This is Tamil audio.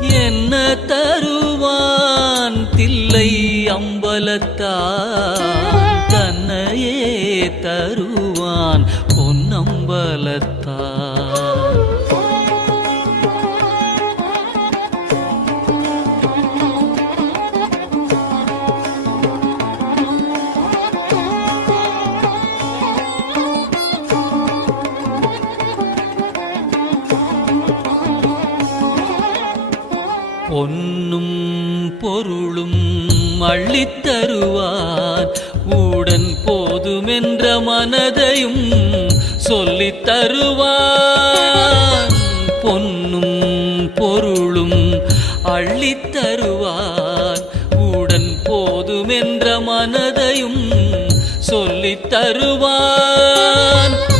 என்ன தருவான் தில்லை அம்பலத்தான் தன்னையே தருவான் பொன்னம்பலத்தான். பொன்னும் பொருளும் அள்ளித்தருவான் உடன் போதுமென்ற மனதையும் சொல்லித் தருவான். பொன்னும் பொருளும் அள்ளித்தருவான் உடன் போதுமென்ற மனதையும் சொல்லித் தருவான்.